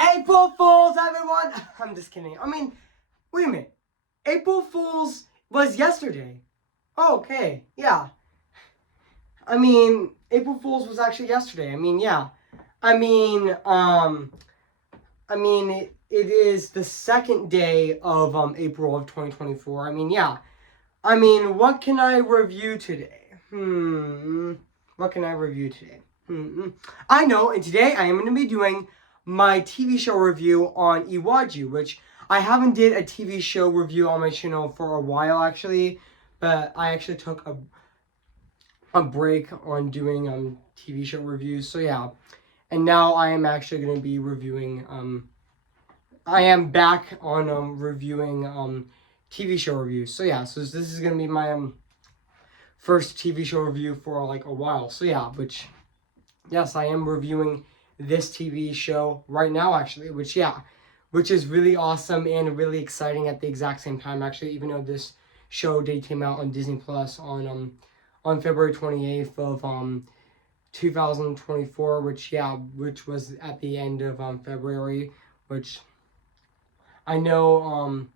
April Fools, everyone! I'm just kidding. I mean, wait a minute. April Fools was yesterday. Oh, okay, yeah. I mean, April Fools was actually yesterday. I mean, yeah. I mean, it is the second day of April of 2024. I mean, yeah. I mean, what can I review today? What can I review today? I know, and today I am going to be doing my TV show review on Iwájú, which I haven't did a TV show review on my channel for a while, actually. But I actually took a break on doing TV show reviews. So yeah, and now I am actually going to be reviewing I am back on reviewing TV show reviews. So yeah, so this is going to be my first TV show review for like a while. So yeah, which yes, I am reviewing this TV show right now actually, which is really awesome and really exciting at the exact same time actually, even though this show did came out on Disney Plus on February 28th of 2024, which was at the end of February, which I know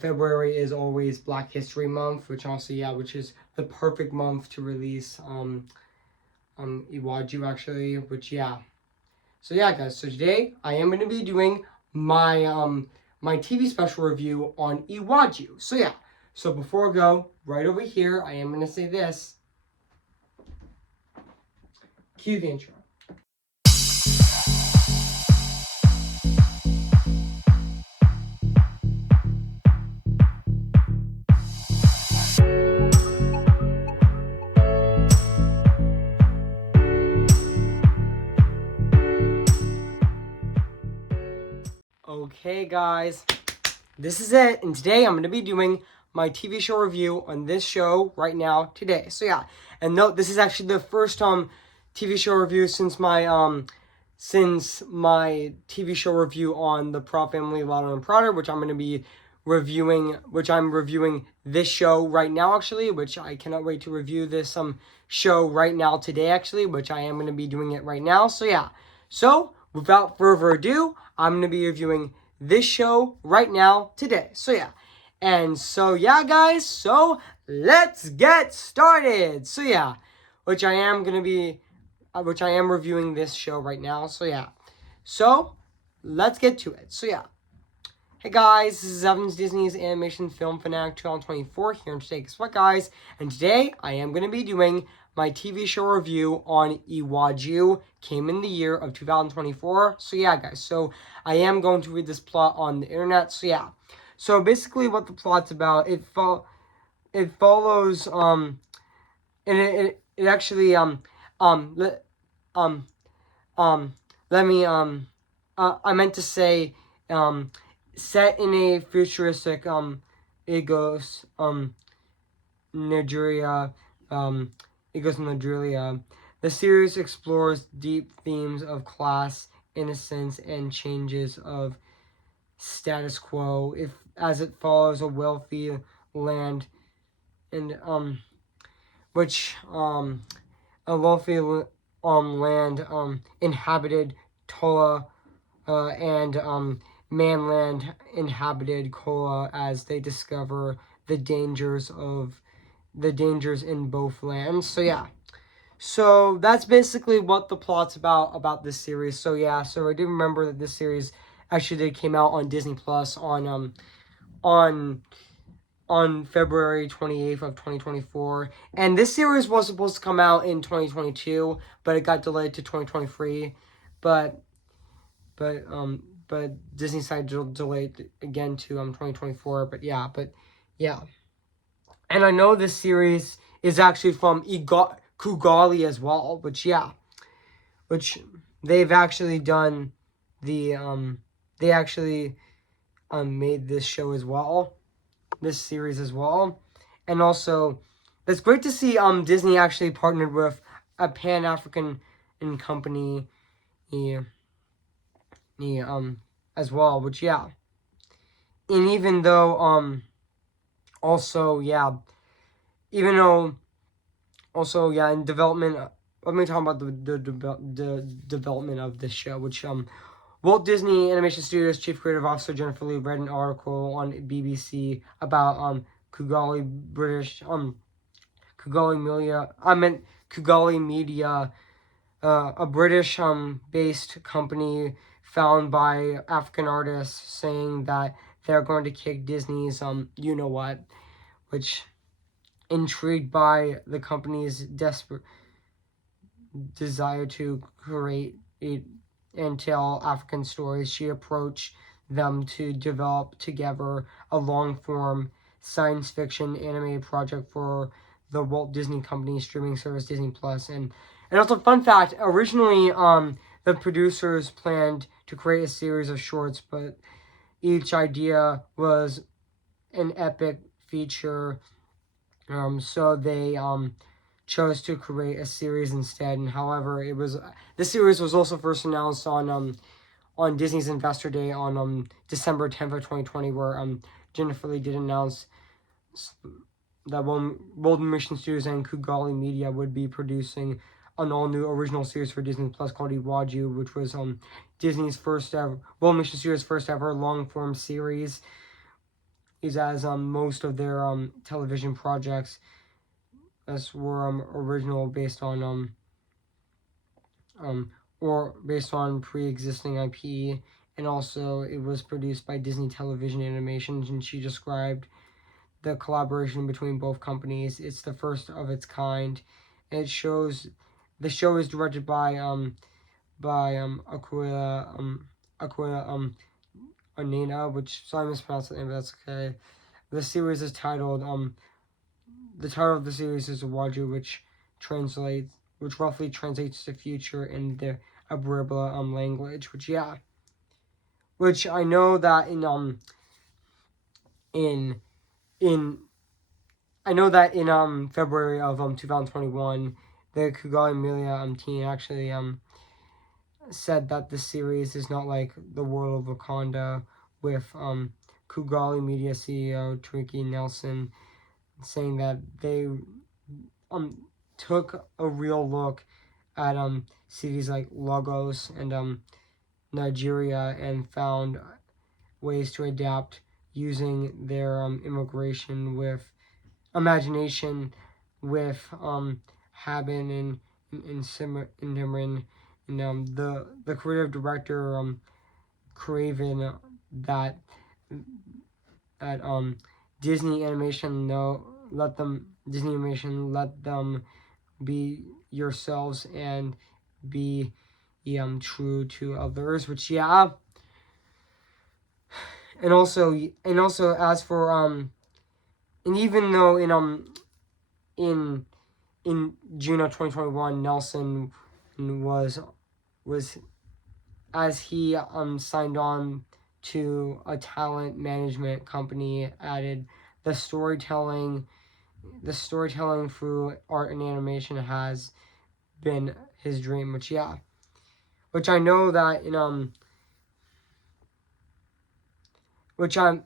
February is always Black History Month, which also which is the perfect month to release Iwájú actually, which So yeah, guys. So today I am going to be doing my TV special review on Iwájú. So yeah. So before I go right over here, I am going to say this. Cue the intro. Okay, guys, this is it, and today I'm going to be doing my TV show review on this show right now today. So yeah, and note this is actually the first TV show review since my TV show review on the Proud Family, Louder and Prouder, which I'm going to be reviewing, which I'm reviewing this show right now actually, which I cannot wait to review this show right now today actually, which I am going to be doing it right now. So yeah, so without further ado, I'm going to be reviewing this show right now today. So yeah, and so yeah, guys, so let's get started. So yeah, which I am reviewing this show right now. So yeah, so let's get to it. So yeah, hey guys, this is Evans, Disney's Animation Film Fanatic 2024 here, and today, guess what, guys? And today I am going to be doing my TV show review on Iwájú, came in the year of 2024. So yeah, guys, so I am going to read this plot on the internet. So yeah, so basically what the plot's about, it follows and it actually let me I meant to say set in a futuristic Igos Nigeria Igos Nigeria. The series explores deep themes of class, innocence, and changes of status quo as it follows a wealthy land and which a wealthy land inhabited Tola and Manland inhabited Kola as they discover the dangers in both lands. So yeah. So that's basically what the plot's about this series. So yeah, so I do remember that this series actually came out on Disney Plus on February 28th of 2024. And this series was supposed to come out in 2022, but it got delayed to 2023. But Disney decided to delay it again to 2024. But yeah. And I know this series is actually from Kugali as well, which they've actually done they actually made this show as well, this series as well. And also it's great to see Disney actually partnered with a Pan-African company as well, which and even though also even though also in development, let me talk about the development of this show, which Walt Disney Animation Studios Chief Creative Officer Jennifer Lee read an article on BBC about Kugali Kugali Media, a British based company found by African artists, saying that they're going to kick Disney's you know what, which, intrigued by the company's desperate desire to create and tell African stories, she approached them to develop together a long-form science fiction animated project for the Walt Disney Company streaming service Disney Plus. And also, fun fact: originally, the producers planned to create a series of shorts, but each idea was an epic feature. So they chose to create a series instead. And however, the series was also first announced on Disney's Investor Day on December 10th of 2020, where Jennifer Lee did announce that Walt Mission Studios and Kugali Media would be producing an all-new original series for Disney Plus called Iwájú, which was Disney's first ever, Walt Mission Studios' first ever long-form series. Is as most of their television projects were original based on or based on pre-existing IP, and also it was produced by Disney Television Animations, and she described the collaboration between both companies. It's the first of its kind, and the show is directed by Aquila Onena, which, sorry I mispronounced the name, but that's okay. The series is titled the title of the series is Iwájú, which roughly translates to future in the Abribla language, which I know that in February of 2021, the Kugali Media team actually said that the series is not like the world of Wakanda, with Kugali Media CEO Tricky Nelson saying that they took a real look at cities like Lagos and Nigeria, and found ways to adapt using their imagination with Haben and Simran, and the creative director Craven that Disney Animation let them be yourselves and be true to others, which and also as for and even though in June of 2021, Nelson was as he signed on to a talent management company, added the storytelling through art and animation has been his dream, which I know that in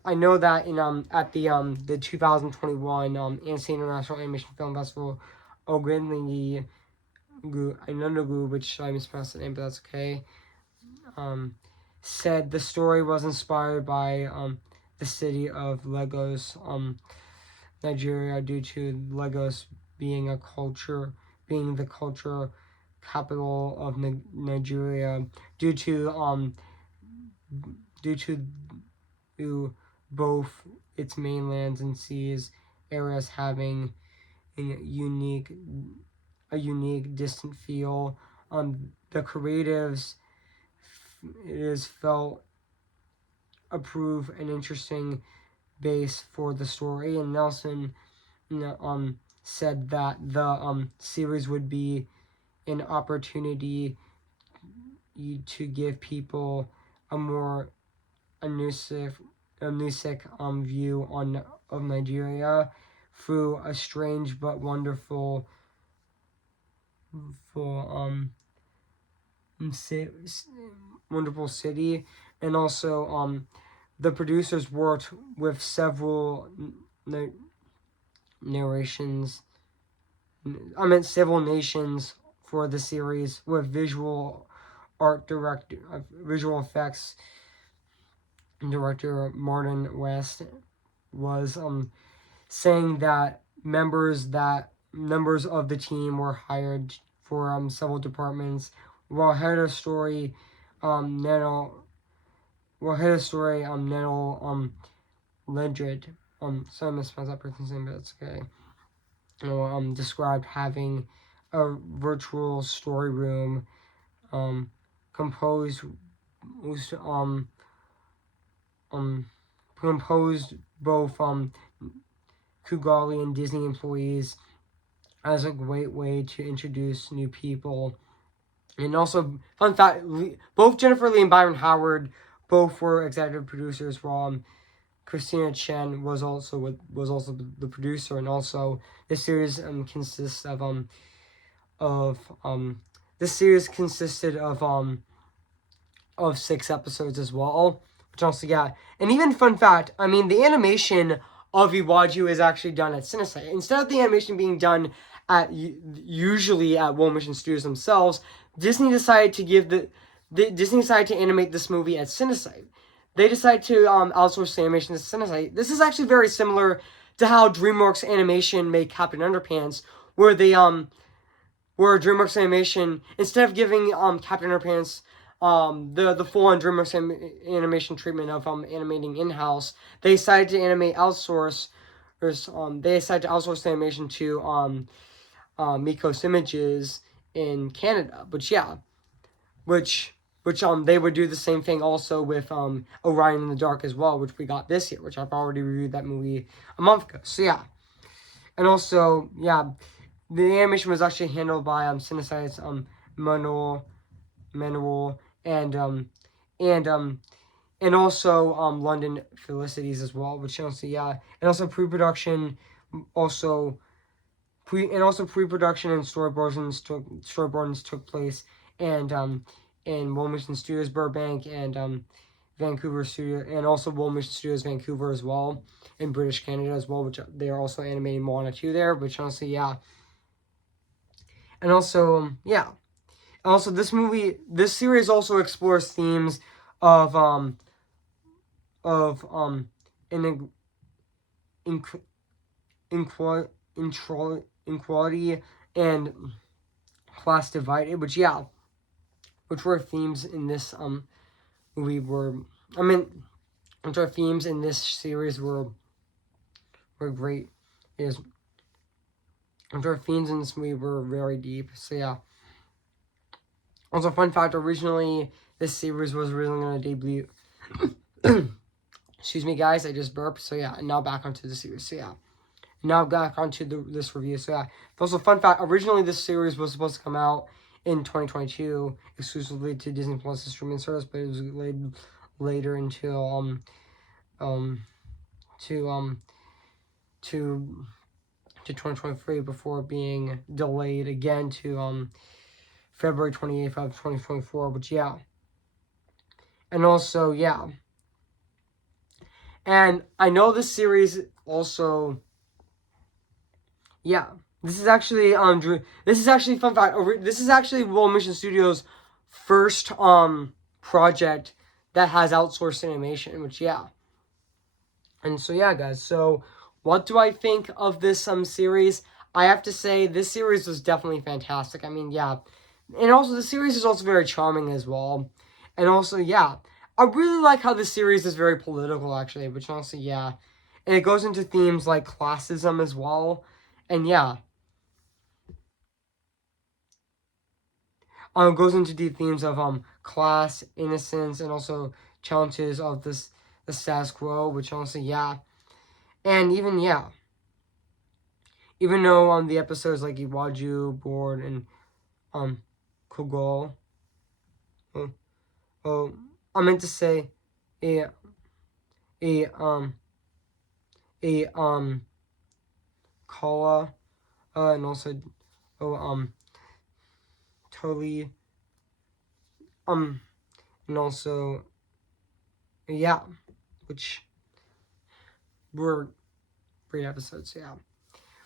I know that in at the 2021 Annecy International Animation Film Festival, Ogrenligi Inundagu, which I mispronounced the name, but that's okay, said the story was inspired by the city of Lagos, Nigeria, due to Lagos being the culture capital of Nigeria, due to both its mainlands and seas areas having a unique distant feel. The creatives felt approve an interesting base for the story, and Nelson said that the series would be an opportunity to give people a more anusic view of Nigeria through a strange but wonderful wonderful city. And also the producers worked with several several nations for the series, with visual art director, visual effects director Martin West was saying that members of the team were hired for several departments, while head of story Nettle Ledred, sorry I mispronounced that person's name, but it's okay. Described having a virtual story room composed composed both Kugali and Disney employees as a great way to introduce new people. And also, fun fact, both Jennifer Lee and Byron Howard both were executive producers, while Christina Chen was also the producer. And also, this series consists this series consisted of 6 episodes as well, which also, yeah. And even fun fact, I mean, the animation of Iwájú is actually done at Cinesite. Instead of the animation being done at usually at World Mission Studios themselves, Disney decided to animate this movie at Cinesite. They decided to outsource the animation to Cinesite. This is actually very similar to how DreamWorks Animation made Captain Underpants, where DreamWorks Animation, instead of giving Captain Underpants the full-on DreamWorks animation treatment of animating in-house, they decided to outsource the animation to Mikos Images in Canada. But yeah, which they would do the same thing also with Orion in the Dark as well, which we got this year, which I've already reviewed that movie a month ago. So yeah, and also yeah, the animation was actually handled by Cinesite's Manuel and also London Felicities as well, which also yeah, and also pre-production pre-production and storyboardings took place and in World Mission Studios Burbank and Vancouver Studio, and also World Mission Studios Vancouver as well, in British Canada as well, which they are also animating Moana 2 there, which honestly yeah. And also yeah. Also, this series also explores themes of inequality and class divided, which were themes in this movie which are themes in this series were great. Which our themes in this movie were very deep. So yeah. Also, fun fact, originally, this series was originally going to debut. Excuse me, guys, I just burped. So yeah, and now back onto the series. So yeah. Now back onto this review. So yeah. Also, fun fact, originally this series was supposed to come out in 2022, exclusively to Disney Plus streaming service, but it was later until, to 2023 before being delayed again to, February 28th of 2024, which yeah. And also, yeah. And I know this series also, yeah. This is actually fun fact. This is actually World Mission Studios' first project that has outsourced animation, which yeah. And so yeah, guys. So what do I think of this series? I have to say this series was definitely fantastic. I mean, yeah. And also, the series is also very charming as well. And also, yeah, I really like how the series is very political, actually, which also, yeah. And it goes into themes like classism as well. And yeah. It goes into deep themes of class, innocence, and also challenges of the status quo, which also, yeah. And even, yeah. Even though the episodes like Iwájú, Board, and Kogol. I meant to say a Kala, and also totally and also yeah, which were great episodes, yeah.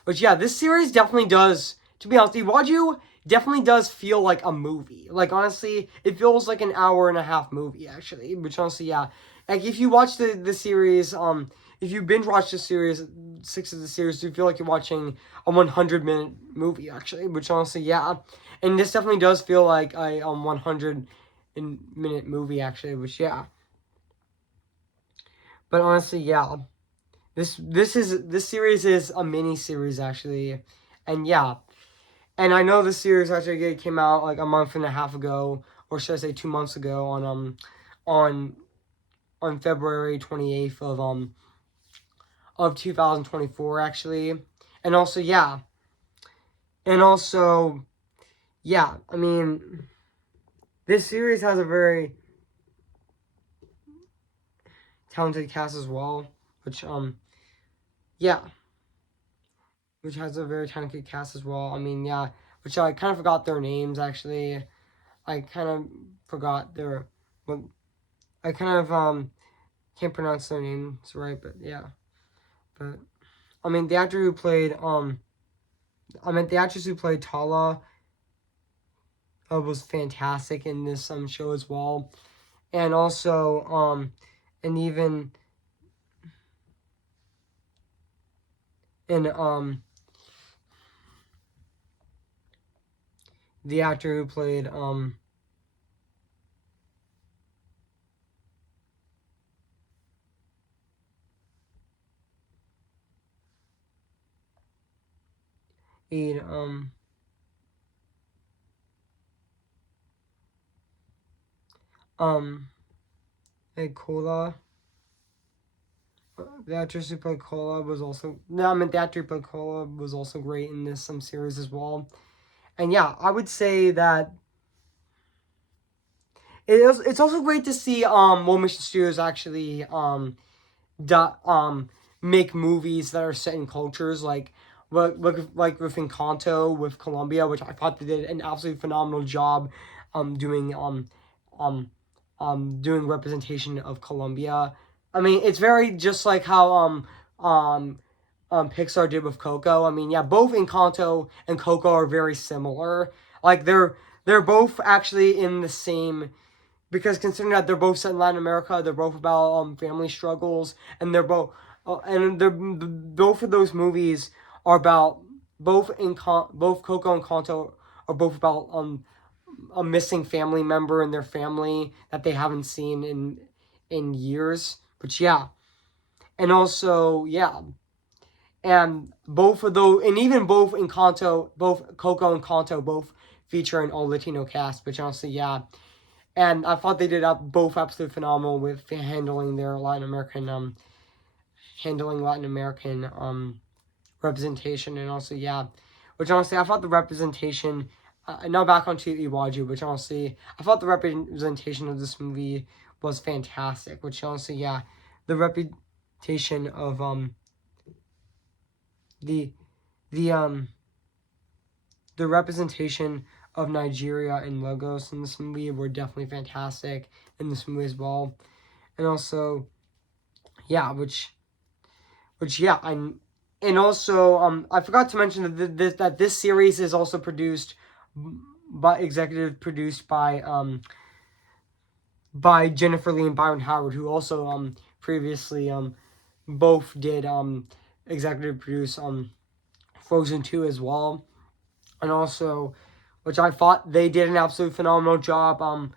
Which yeah, this series definitely does. To be honest, Iwájú definitely does feel like a movie. Like, honestly, it feels like an hour and a half movie, actually. Which, honestly, yeah. Like, if you watch the series, if you binge watch the series, 6 of the series, you feel like you're watching a 100-minute movie, actually. Which, honestly, yeah. And this definitely does feel like a 100-minute movie, actually. Which, yeah. But, honestly, yeah. This series is a mini series, actually. And, yeah. And I know the series actually came out like a month and a half ago, or should I say 2 months ago, on on February 28th of 2024, actually. And also, yeah. And also, yeah, I mean, this series has a very talented cast as well, which yeah, which has a very talented cast as well. I mean, yeah, which I kind of forgot their names, actually. I kind of forgot their, but I kind of can't pronounce their names right, but yeah. But I mean, the actor who played the actress who played Tala was fantastic in this show as well, and also and even in the actor who played in um Kola. The actress who played Kola was also no, I mean the actor who played Kola was also great in this series as well. And yeah, I would say that it's also great to see Mission Studios actually da, make movies that are set in cultures like with Encanto with Colombia, which I thought they did an absolutely phenomenal job doing um doing representation of Colombia. I mean, it's very just like how Pixar did with Coco. I mean, yeah, both Encanto and Coco are very similar. Like they're both actually in the same, because considering that they're both set in Latin America, they're both about family struggles, and they're both of those movies are about both Coco and Kanto are both about a missing family member and their family that they haven't seen in years. But yeah, and also yeah, and both of those, and even both in Kanto, both Coco and Kanto both feature an all Latino cast. Which honestly, yeah, and I thought they did both absolutely phenomenal with handling their Latin American representation. And also, yeah, which honestly I thought the representation. Now back onto Iwájú, which honestly I thought the representation of this movie was fantastic. Which honestly, yeah, the reputation of the the the representation of Nigeria and Lagos in this movie were definitely fantastic in this movie as well. And also, yeah, which yeah, and also I forgot to mention that this series is also produced by executive produced by Jennifer Lee and Byron Howard, who also previously both did executive produce Frozen 2 as well. And also, which I thought they did an absolute phenomenal job I'm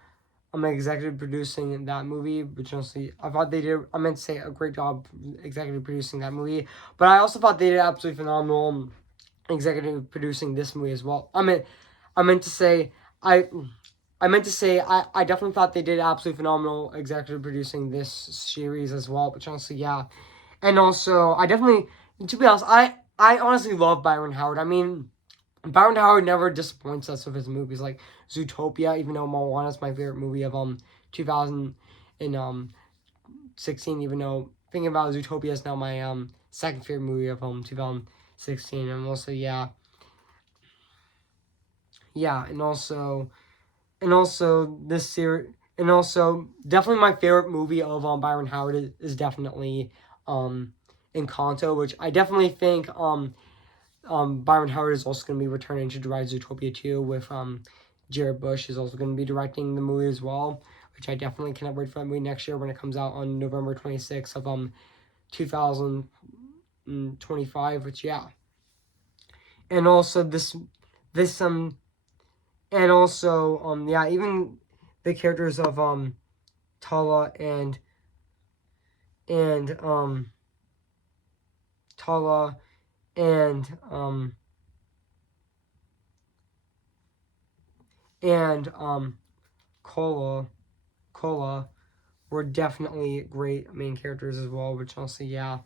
executive producing that movie, which honestly I thought they did. I meant to say a great job executive producing that movie, but I also thought they did absolutely phenomenal executive producing this movie as well. I meant to say I. I meant to say I definitely thought they did absolutely phenomenal executive producing this series as well, which honestly, yeah. And also I definitely, to be honest, I honestly love Byron Howard. I mean, Byron Howard never disappoints us with his movies, like Zootopia, even though Moana is my favorite movie of 2016, even though thinking about Zootopia is now my second favorite movie of 2016. And also, yeah. Yeah, and also this series, and also definitely my favorite movie of Byron Howard is definitely Encanto, which I definitely think Byron Howard is also going to be returning to direct Zootopia 2 with Jared Bush is also going to be directing the movie as well, which I definitely cannot wait for that movie next year when it comes out on November 26th of 2025, which yeah. And also and also yeah, even the characters of Tala and Tala and Kola were definitely great main characters as well, which also yeah.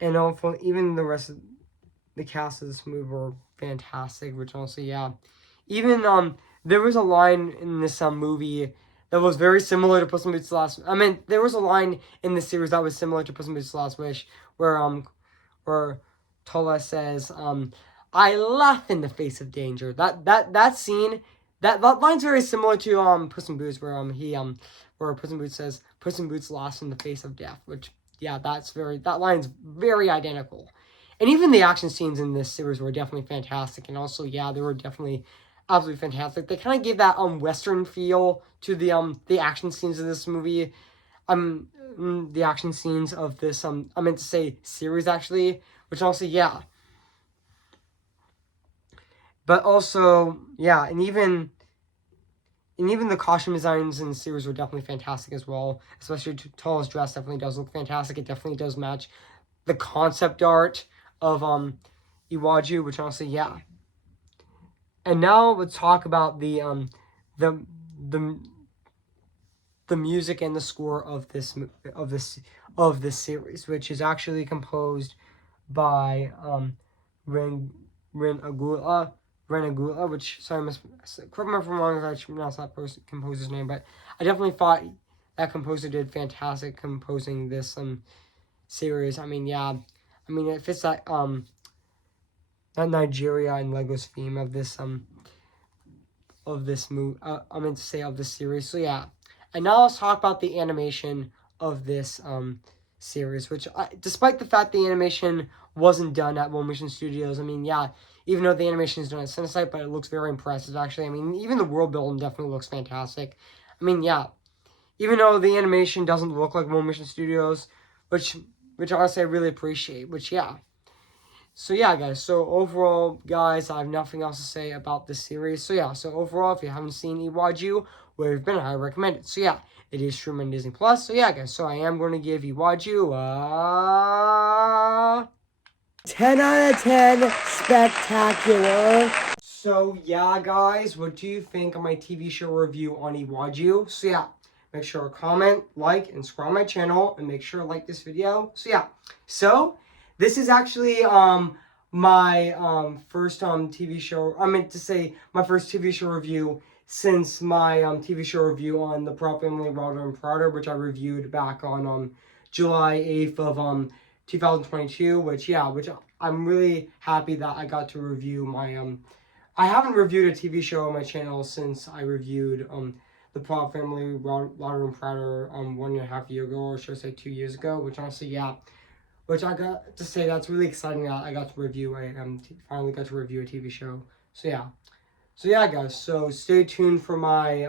And also even the rest of the cast of this movie were fantastic, which also yeah. Even there was a line in this movie that was very similar to Puss in Boots' Last. I mean, there was a line in the series that was similar to Puss in Boots' Last Wish, where Tola says, "I laugh in the face of danger." That scene, that line's very similar to Puss in Boots, where where Puss in Boots says, "Puss in Boots laughs in the face of death," which yeah, that line's very identical. And even the action scenes in this series were definitely fantastic, and also yeah, they were definitely absolutely fantastic. They kind of gave that Western feel to the action scenes of this movie. The action scenes of this I meant to say series actually, which also yeah. But also yeah, and even the costume designs in the series were definitely fantastic as well. Especially Tala's dress definitely does look fantastic. It definitely does match the concept art of Iwájú, which honestly yeah. And now let's talk about the the the music and the score of this series, which is actually composed by Ren Renagula, which sorry, correct me if I'm wrong if I pronounce that composer's name, but I definitely thought that composer did fantastic composing this series. I mean, yeah, I mean it fits that Nigeria and Lagos theme of this movie. I meant to say of this series. So yeah, and now let's talk about the animation of this series, which despite the fact the animation wasn't done at One Mission Studios, I mean yeah, even though the animation is done at Cinesite, but it looks very impressive actually. I mean even the world building definitely looks fantastic. I mean yeah, even though the animation doesn't look like One Mission Studios, which honestly I really appreciate. Which yeah. So yeah, guys. So overall, guys, I have nothing else to say about this series. So yeah. So overall, if you haven't seen Iwájú, where you've been, I recommend it. So yeah, it is streaming on Disney Plus. So yeah, guys. So I am going to give Iwájú 10 out of 10 spectacular. So yeah, guys, what do you think of my TV show review on Iwájú? So yeah, make sure to comment, like, and subscribe to my channel, and make sure to like this video. So yeah, so this is actually my first TV show. I meant to say my first TV show review since my TV show review on the Proud Family Router and Prouder, which I reviewed back on July 8th of 2022. Which I'm really happy that I got to review my I haven't reviewed a TV show on my channel since I reviewed the Proud Family Router and Prouder 1.5 years ago, or should I say 2 years ago, which honestly yeah. Which I got to say that's really exciting that I got to review finally got to review a TV show. So yeah, guys. So stay tuned for my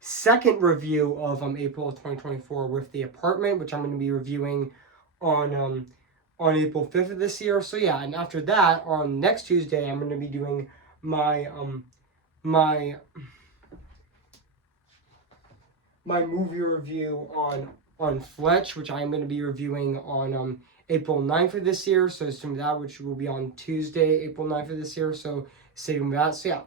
second review of April of 2024 with The Apartment, which I'm going to be reviewing on April 5th of this year. So yeah, and after that on next Tuesday I'm going to be doing my my movie review on Fletch, which I'm going to be reviewing on April 9th of this year. So assume that, which will be on Tuesday, April 9th of this year. So stay tuned for that. So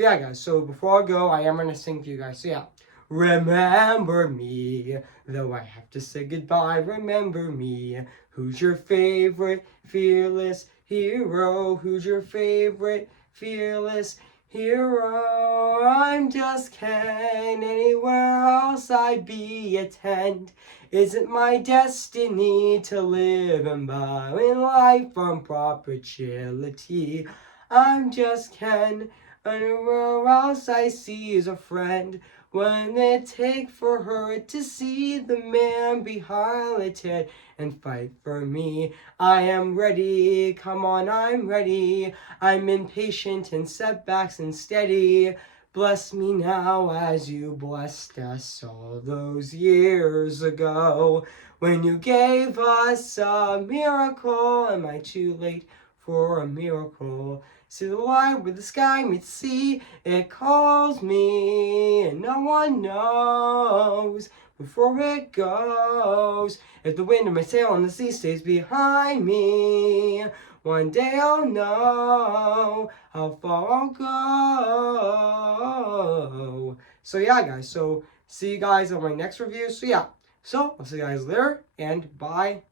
yeah, guys. So before I go, I am going to sing for you guys. So yeah. Remember me, though I have to say goodbye. Remember me. Who's your favorite fearless hero? Who's your favorite fearless hero? I'm just Ken. Anywhere else I'd be a tent. Is it my destiny to live and bow in life from perpetuity? I'm just Ken. Anywhere else I see is a friend. When it take for her to see the man be highlighted and fight for me? I am ready, come on, I'm ready. I'm impatient in setbacks and steady. Bless me now as you blessed us all those years ago. When you gave us a miracle, am I too late for a miracle? See the light where the sky meets the sea, it calls me, and no one knows before it goes. If the wind of my sail on the sea stays behind me, one day I'll know how far I'll go. So yeah, guys, so see you guys on my next review. So yeah, so I'll see you guys later, and bye.